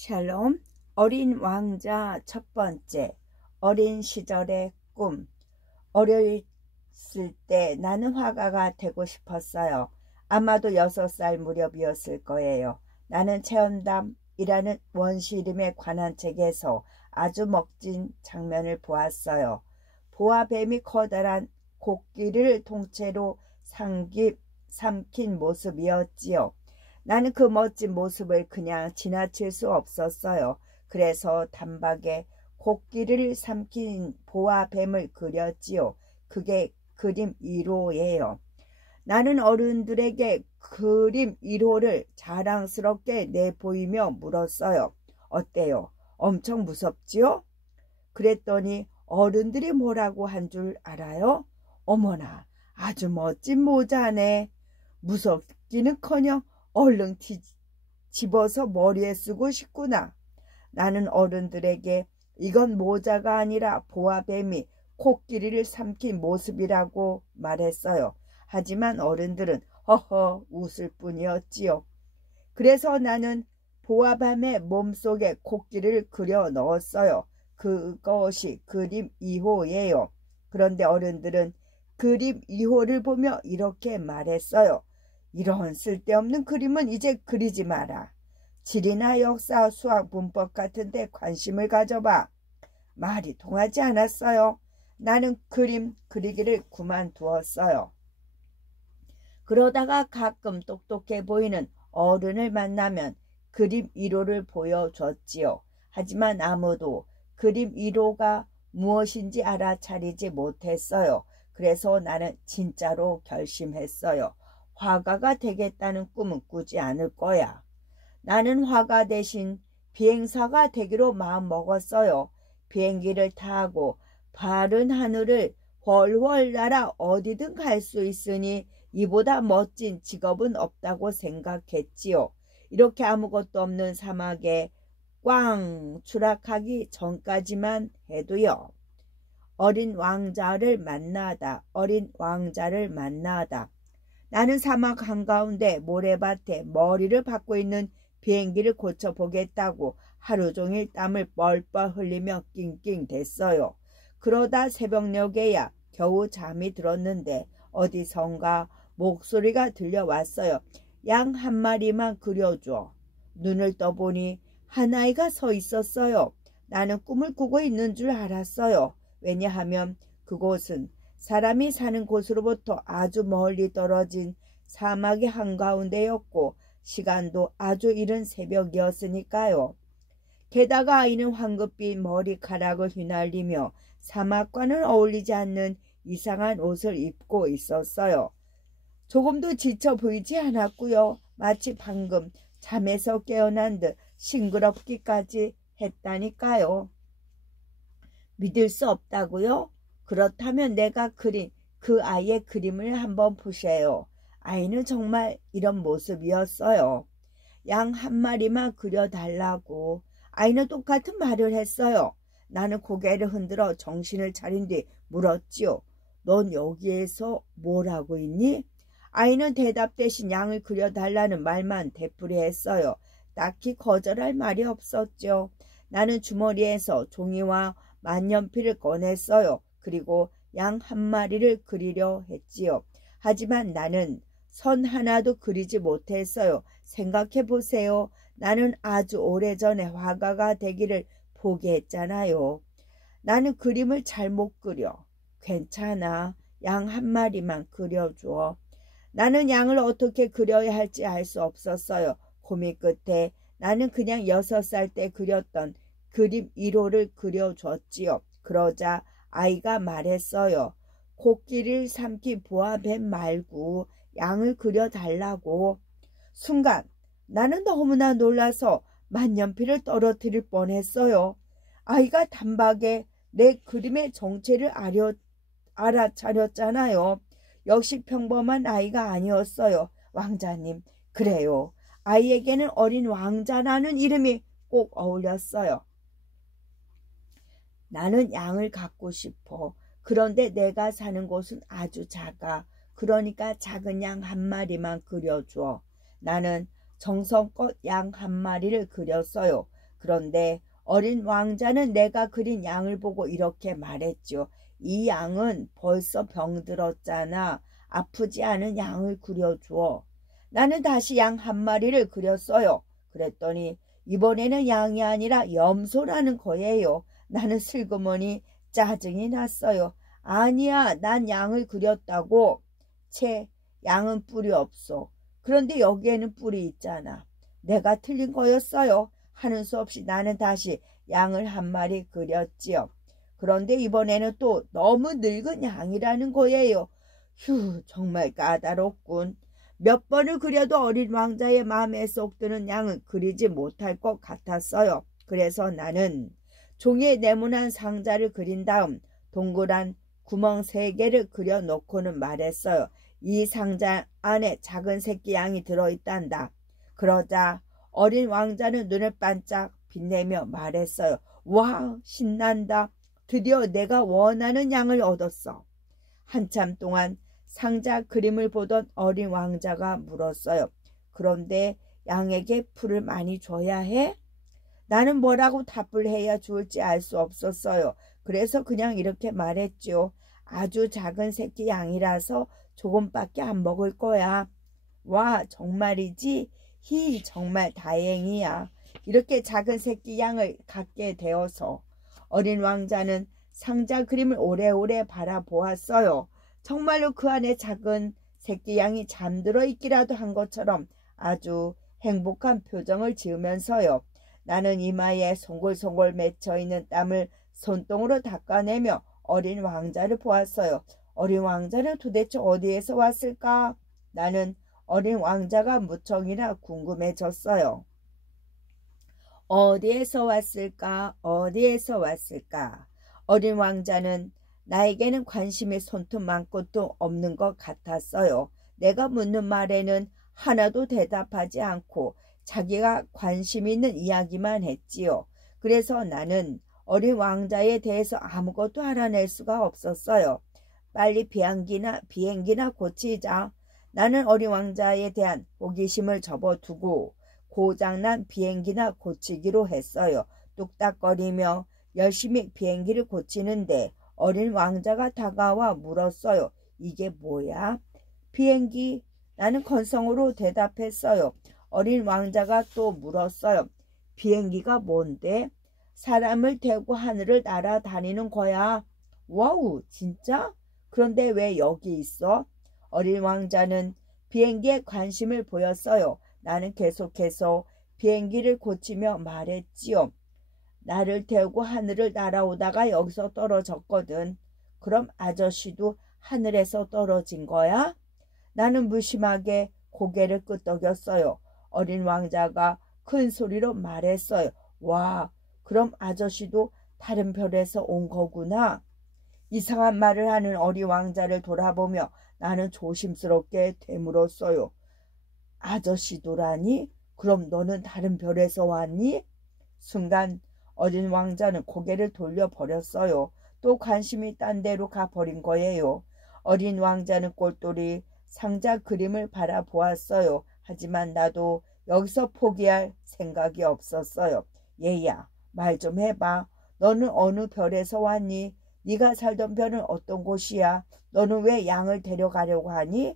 샬롬. 어린 왕자 첫 번째. 어린 시절의 꿈. 어렸을 때 나는 화가가 되고 싶었어요. 아마도 6살 무렵이었을 거예요. 나는 체험담이라는 원시림에 관한 책에서 아주 멋진 장면을 보았어요. 보아뱀이 커다란 코끼리를 통째로 삼킨 모습이었지요. 나는 그 멋진 모습을 그냥 지나칠 수 없었어요. 그래서 단박에 코끼리를 삼킨 보아뱀을 그렸지요. 그게 그림 1호예요. 나는 어른들에게 그림 1호를 자랑스럽게 내보이며 물었어요. 어때요? 엄청 무섭지요? 그랬더니 어른들이 뭐라고 한 줄 알아요? 어머나, 아주 멋진 모자네. 무섭기는커녕 얼른 집어서 머리에 쓰고 싶구나. 나는 어른들에게 이건 모자가 아니라 보아뱀이 코끼리를 삼킨 모습이라고 말했어요. 하지만 어른들은 허허 웃을 뿐이었지요. 그래서 나는 보아뱀의 몸속에 코끼리를 그려 넣었어요. 그것이 그림 2호예요. 그런데 어른들은 그림 2호를 보며 이렇게 말했어요. 이런 쓸데없는 그림은 이제 그리지 마라. 지리나 역사, 수학, 문법 같은 데 관심을 가져봐. 말이 통하지 않았어요. 나는 그림 그리기를 그만두었어요. 그러다가 가끔 똑똑해 보이는 어른을 만나면 그림 1호를 보여줬지요. 하지만 아무도 그림 1호가 무엇인지 알아차리지 못했어요. 그래서 나는 진짜로 결심했어요. 화가가 되겠다는 꿈은 꾸지 않을 거야. 나는 화가 대신 비행사가 되기로 마음먹었어요. 비행기를 타고 파른 하늘을 훨훨 날아 어디든 갈 수 있으니 이보다 멋진 직업은 없다고 생각했지요. 이렇게 아무것도 없는 사막에 꽝 추락하기 전까지만 해도요. 어린 왕자를 만나다. 나는 사막 한가운데 모래밭에 머리를 박고 있는 비행기를 고쳐보겠다고 하루 종일 땀을 뻘뻘 흘리며 낑낑댔어요. 그러다 새벽녘에야 겨우 잠이 들었는데 어디선가 목소리가 들려왔어요. 양 한 마리만 그려줘. 눈을 떠보니 한 아이가 서 있었어요. 나는 꿈을 꾸고 있는 줄 알았어요. 왜냐하면 그곳은 사람이 사는 곳으로부터 아주 멀리 떨어진 사막의 한가운데였고 시간도 아주 이른 새벽이었으니까요. 게다가 아이는 황급히 머리카락을 휘날리며 사막과는 어울리지 않는 이상한 옷을 입고 있었어요. 조금도 지쳐 보이지 않았고요. 마치 방금 잠에서 깨어난 듯 싱그럽기까지 했다니까요. 믿을 수 없다고요? 그렇다면 내가 그린 그 아이의 그림을 한번 보세요. 아이는 정말 이런 모습이었어요. 양 한 마리만 그려달라고. 아이는 똑같은 말을 했어요. 나는 고개를 흔들어 정신을 차린 뒤 물었지요. 넌 여기에서 뭘 하고 있니? 아이는 대답 대신 양을 그려달라는 말만 되풀이했어요. 딱히 거절할 말이 없었죠. 나는 주머니에서 종이와 만년필을 꺼냈어요. 그리고 양 한 마리를 그리려 했지요. 하지만 나는 선 하나도 그리지 못했어요. 생각해 보세요. 나는 아주 오래전에 화가가 되기를 포기했잖아요. 나는 그림을 잘 못 그려. 괜찮아. 양 한 마리만 그려줘. 나는 양을 어떻게 그려야 할지 알 수 없었어요. 고민 끝에 나는 그냥 6살 때 그렸던 그림 1호를 그려줬지요. 그러자 아이가 말했어요. 코끼리를 삼킨 보아뱀 말고 양을 그려달라고. 순간 나는 너무나 놀라서 만년필을 떨어뜨릴 뻔했어요. 아이가 단박에 내 그림의 정체를 알아차렸잖아요. 역시 평범한 아이가 아니었어요. 왕자님, 그래요. 아이에게는 어린 왕자라는 이름이 꼭 어울렸어요. 나는 양을 갖고 싶어. 그런데 내가 사는 곳은 아주 작아. 그러니까 작은 양 한 마리만 그려줘. 나는 정성껏 양 한 마리를 그렸어요. 그런데 어린 왕자는 내가 그린 양을 보고 이렇게 말했죠. 이 양은 벌써 병들었잖아. 아프지 않은 양을 그려주어. 나는 다시 양 한 마리를 그렸어요. 그랬더니 이번에는 양이 아니라 염소라는 거예요. 나는 슬그머니 짜증이 났어요. 아니야, 난 양을 그렸다고. 채, 양은 뿔이 없어. 그런데 여기에는 뿔이 있잖아. 내가 틀린 거였어요. 하는 수 없이 나는 다시 양을 한 마리 그렸지요. 그런데 이번에는 또 너무 늙은 양이라는 거예요. 휴, 정말 까다롭군. 몇 번을 그려도 어린 왕자의 마음에 쏙 드는 양은 그리지 못할 것 같았어요. 그래서 나는 종이에 네모난 상자를 그린 다음 동그란 구멍 3개를 그려놓고는 말했어요. 이 상자 안에 작은 새끼 양이 들어있단다. 그러자 어린 왕자는 눈을 반짝 빛내며 말했어요. 와, 신난다. 드디어 내가 원하는 양을 얻었어. 한참 동안 상자 그림을 보던 어린 왕자가 물었어요. 그런데 양에게 풀을 많이 줘야 해? 나는 뭐라고 답을 해야 좋을지 알 수 없었어요. 그래서 그냥 이렇게 말했죠. 아주 작은 새끼 양이라서 조금밖에 안 먹을 거야. 와, 정말이지? 히, 정말 다행이야. 이렇게 작은 새끼 양을 갖게 되어서 어린 왕자는 상자 그림을 오래오래 바라보았어요. 정말로 그 안에 작은 새끼 양이 잠들어 있기라도 한 것처럼 아주 행복한 표정을 지으면서요. 나는 이마에 송골송골 맺혀있는 땀을 손등으로 닦아내며 어린 왕자를 보았어요. 어린 왕자는 도대체 어디에서 왔을까? 나는 어린 왕자가 무척이나 궁금해졌어요. 어디에서 왔을까? 어디에서 왔을까? 어린 왕자는 나에게는 관심이 손톱만큼도 없는 것 같았어요. 내가 묻는 말에는 하나도 대답하지 않고 자기가 관심 있는 이야기만 했지요. 그래서 나는 어린 왕자에 대해서 아무것도 알아낼 수가 없었어요. 빨리 비행기나 고치자. 나는 어린 왕자에 대한 호기심을 접어두고 고장난 비행기나 고치기로 했어요. 뚝딱거리며 열심히 비행기를 고치는데 어린 왕자가 다가와 물었어요. 이게 뭐야? 비행기. 나는 건성으로 대답했어요. 어린 왕자가 또 물었어요. 비행기가 뭔데? 사람을 태우고 하늘을 날아다니는 거야. 와우, 진짜? 그런데 왜 여기 있어? 어린 왕자는 비행기에 관심을 보였어요. 나는 계속해서 비행기를 고치며 말했지요. 나를 태우고 하늘을 날아오다가 여기서 떨어졌거든. 그럼 아저씨도 하늘에서 떨어진 거야? 나는 무심하게 고개를 끄덕였어요. 어린 왕자가 큰 소리로 말했어요. 와, 그럼 아저씨도 다른 별에서 온 거구나. 이상한 말을 하는 어린 왕자를 돌아보며 나는 조심스럽게 되물었어요. 아저씨도라니? 그럼 너는 다른 별에서 왔니? 순간 어린 왕자는 고개를 돌려버렸어요. 또 관심이 딴 데로 가버린 거예요. 어린 왕자는 꼴똘히 상자 그림을 바라보았어요. 하지만 나도 여기서 포기할 생각이 없었어요. 얘야, 말 좀 해봐. 너는 어느 별에서 왔니? 네가 살던 별은 어떤 곳이야? 너는 왜 양을 데려가려고 하니?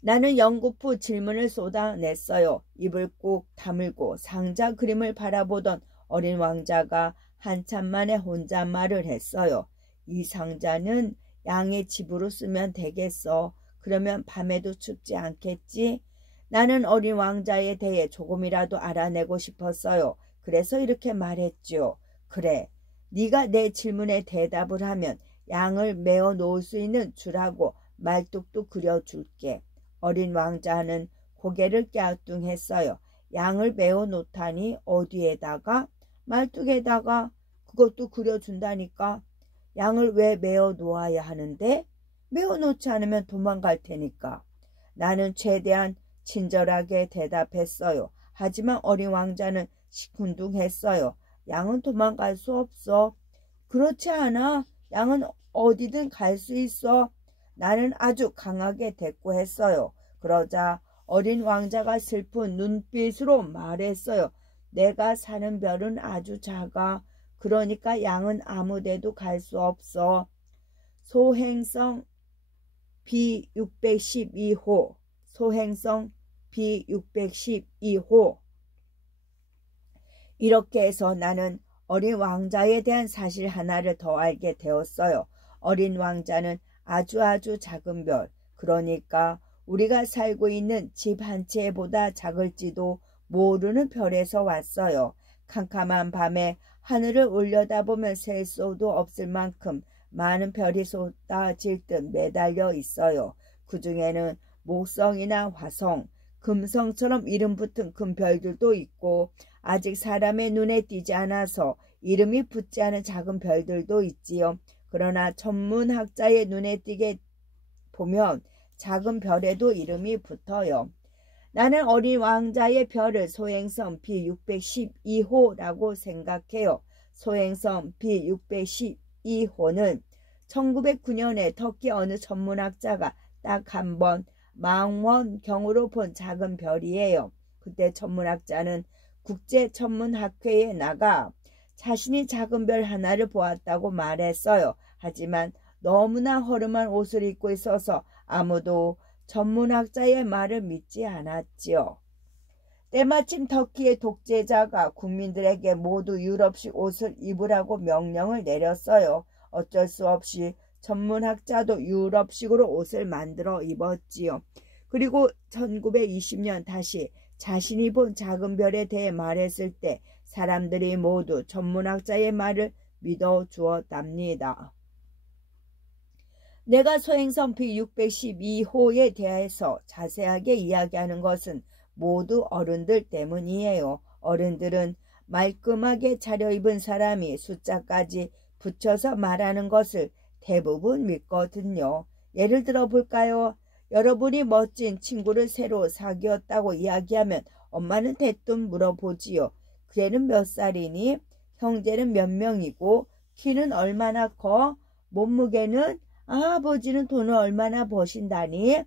나는 연구프 질문을 쏟아냈어요. 입을 꾹 다물고 상자 그림을 바라보던 어린 왕자가 한참 만에 혼잣말을 했어요. 이 상자는 양의 집으로 쓰면 되겠어. 그러면 밤에도 춥지 않겠지? 나는 어린 왕자에 대해 조금이라도 알아내고 싶었어요. 그래서 이렇게 말했죠. 그래, 네가 내 질문에 대답을 하면 양을 메어 놓을 수 있는 줄하고 말뚝도 그려줄게. 어린 왕자는 고개를 갸우뚱했어요. 양을 메어 놓다니 어디에다가? 말뚝에다가. 그것도 그려준다니까. 양을 왜 메어 놓아야 하는데? 메어 놓지 않으면 도망갈 테니까. 나는 최대한 친절하게 대답했어요. 하지만 어린 왕자는 시큰둥했어요. 양은 도망갈 수 없어. 그렇지 않아. 양은 어디든 갈 수 있어. 나는 아주 강하게 대꾸했어요. 그러자 어린 왕자가 슬픈 눈빛으로 말했어요. 내가 사는 별은 아주 작아. 그러니까 양은 아무데도 갈 수 없어. 소행성 B612호, 소행성 B612호. 이렇게 해서 나는 어린 왕자에 대한 사실 하나를 더 알게 되었어요. 어린 왕자는 아주 작은 별, 그러니까 우리가 살고 있는 집 한 채보다 작을지도 모르는 별에서 왔어요. 캄캄한 밤에 하늘을 올려다보면 셀 수도 없을 만큼 많은 별이 쏟아질 듯 매달려 있어요. 그 중에는 목성이나 화성, 금성처럼 이름 붙은 큰 별들도 있고 아직 사람의 눈에 띄지 않아서 이름이 붙지 않은 작은 별들도 있지요. 그러나 천문학자의 눈에 띄게 보면 작은 별에도 이름이 붙어요. 나는 어린 왕자의 별을 소행성 B612호라고 생각해요. 소행성 B612호는 1909년에 터키 어느 천문학자가 딱 한 번 망원경으로 본 작은 별이에요. 그때 천문학자는 국제천문학회에 나가 자신이 작은 별 하나를 보았다고 말했어요. 하지만 너무나 허름한 옷을 입고 있어서 아무도 천문학자의 말을 믿지 않았지요. 때마침 터키의 독재자가 국민들에게 모두 유럽식 옷을 입으라고 명령을 내렸어요. 어쩔 수 없이 천문학자도 유럽식으로 옷을 만들어 입었지요. 그리고 1920년 다시 자신이 본 작은 별에 대해 말했을 때 사람들이 모두 천문학자의 말을 믿어 주었답니다. 내가 소행성 B612호에 대해서 자세하게 이야기하는 것은 모두 어른들 때문이에요. 어른들은 말끔하게 차려입은 사람이 숫자까지 붙여서 말하는 것을 대부분 믿거든요. 예를 들어 볼까요? 여러분이 멋진 친구를 새로 사귀었다고 이야기하면 엄마는 대뜸 물어보지요. 걔는 몇 살이니? 형제는 몇 명이고? 키는 얼마나 커? 몸무게는? 아버지는 돈을 얼마나 버신다니?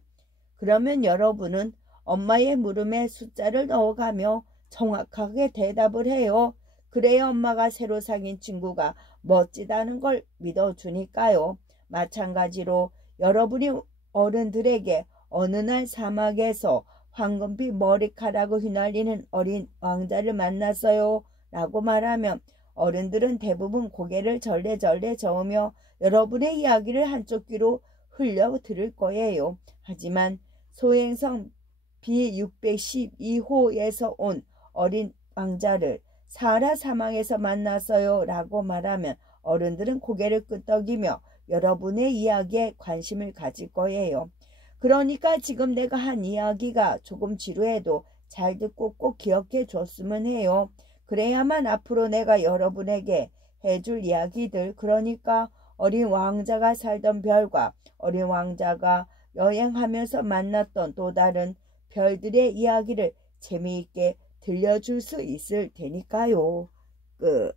그러면 여러분은 엄마의 물음에 숫자를 넣어가며 정확하게 대답을 해요. 그래야 엄마가 새로 사귄 친구가 멋지다는 걸 믿어주니까요. 마찬가지로 여러분이 어른들에게 어느 날 사막에서 황금빛 머리카락을 휘날리는 어린 왕자를 만났어요 라고 말하면 어른들은 대부분 고개를 절레절레 저으며 여러분의 이야기를 한쪽 귀로 흘려 들을 거예요. 하지만 소행성 B612호에서 온 어린 왕자를 사하라 사막에서 만났어요 라고 말하면 어른들은 고개를 끄덕이며 여러분의 이야기에 관심을 가질 거예요. 그러니까 지금 내가 한 이야기가 조금 지루해도 잘 듣고 꼭 기억해 줬으면 해요. 그래야만 앞으로 내가 여러분에게 해줄 이야기들, 그러니까 어린 왕자가 살던 별과 어린 왕자가 여행하면서 만났던 또 다른 별들의 이야기를 재미있게 들려줄 수 있을 테니까요. 끝.